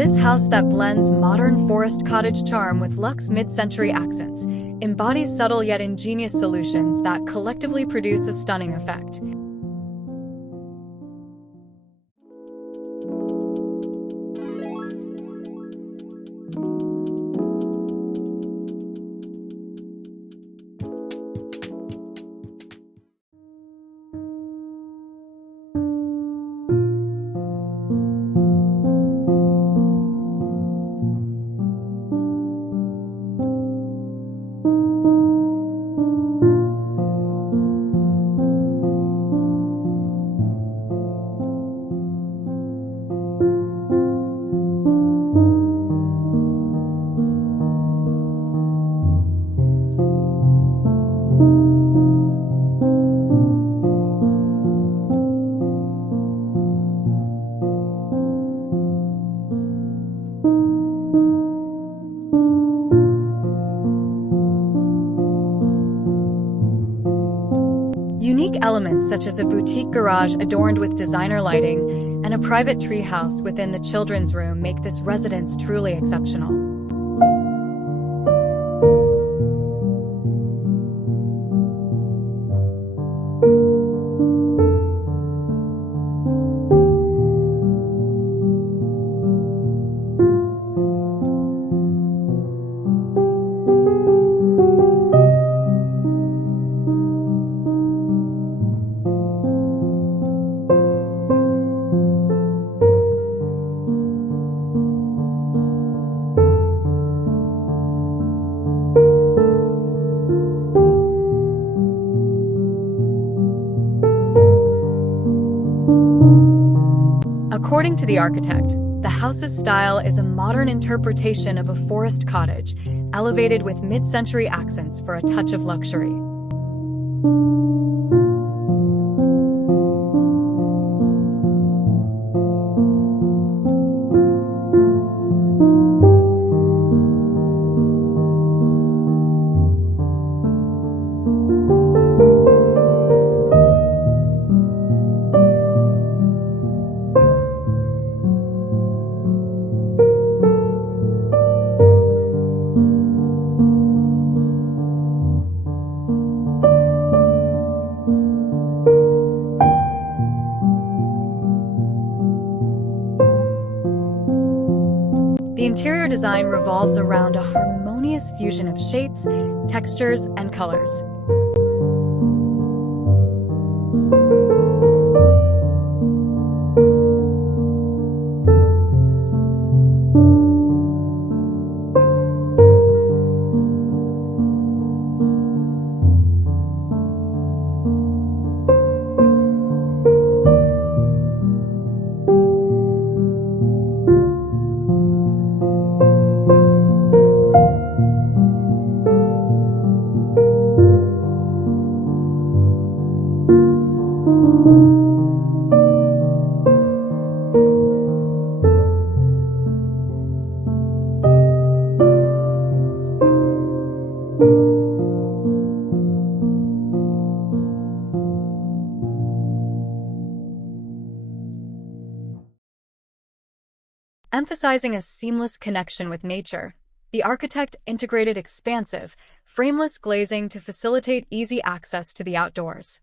This house that blends modern forest cottage charm with luxe mid-century accents embodies subtle yet ingenious solutions that collectively produce a stunning effect. Unique elements such as a boutique garage adorned with designer lighting and a private treehouse within the children's room make this residence truly exceptional. According to the architect, the house's style is a modern interpretation of a forest cottage, elevated with mid-century accents for a touch of luxury. The interior design revolves around a harmonious fusion of shapes, textures, and colors. Emphasizing a seamless connection with nature, the architect integrated expansive, frameless glazing to facilitate easy access to the outdoors.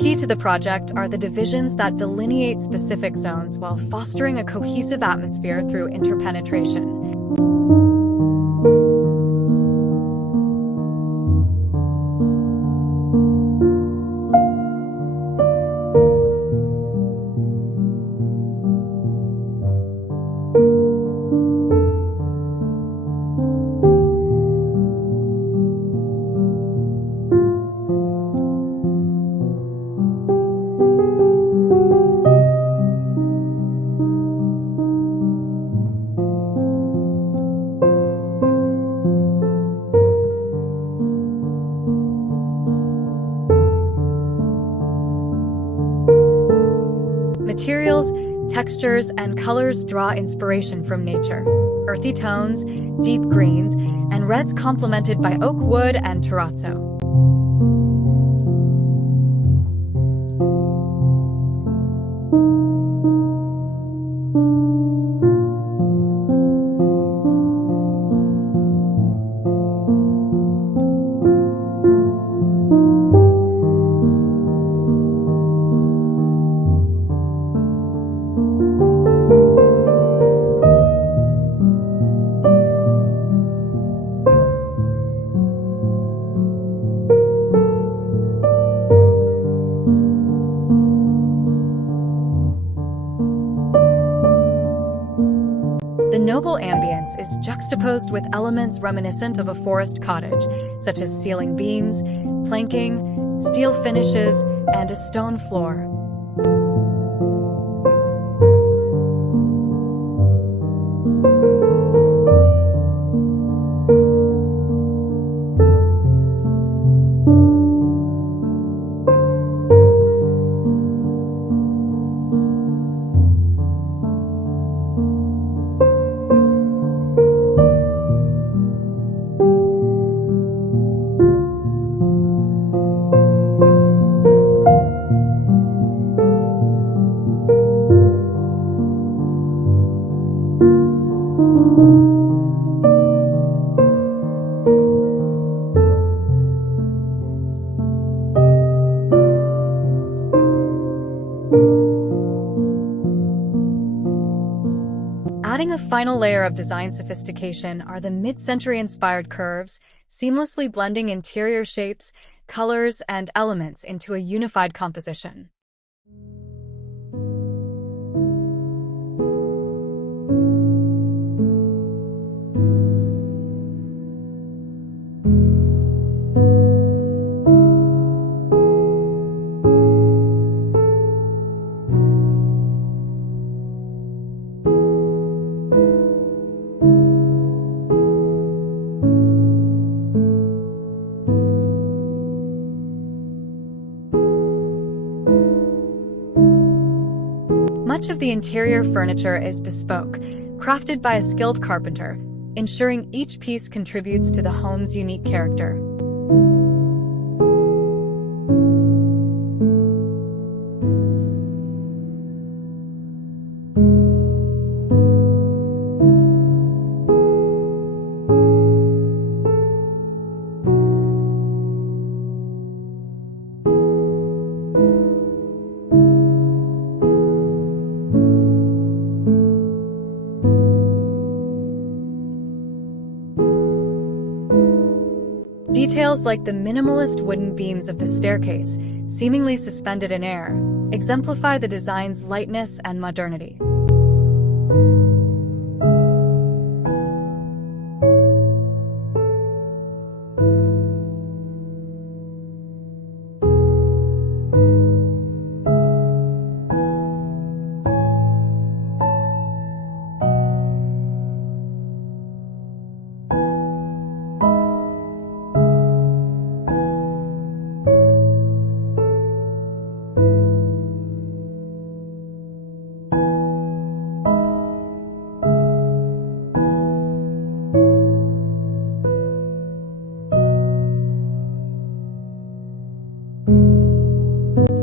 Key to the project are the divisions that delineate specific zones while fostering a cohesive atmosphere through interpenetration. Materials, textures, and colors draw inspiration from nature. Earthy tones, deep greens, and reds complemented by oak wood and terrazzo. The noble ambience is juxtaposed with elements reminiscent of a forest cottage, such as ceiling beams, planking, steel finishes, and a stone floor. Adding a final layer of design sophistication are the mid-century inspired curves, seamlessly blending interior shapes, colors, and elements into a unified composition. Much of the interior furniture is bespoke, crafted by a skilled carpenter, ensuring each piece contributes to the home's unique character. Details like the minimalist wooden beams of the staircase, seemingly suspended in air, exemplify the design's lightness and modernity.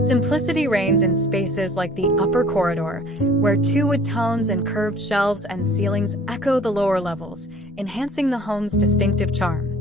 Simplicity reigns in spaces like the upper corridor, where two wood tones and curved shelves and ceilings echo the lower levels, enhancing the home's distinctive charm.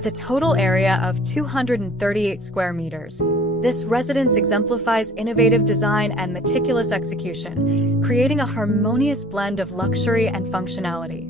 With a total area of 238 square meters, this residence exemplifies innovative design and meticulous execution, creating a harmonious blend of luxury and functionality.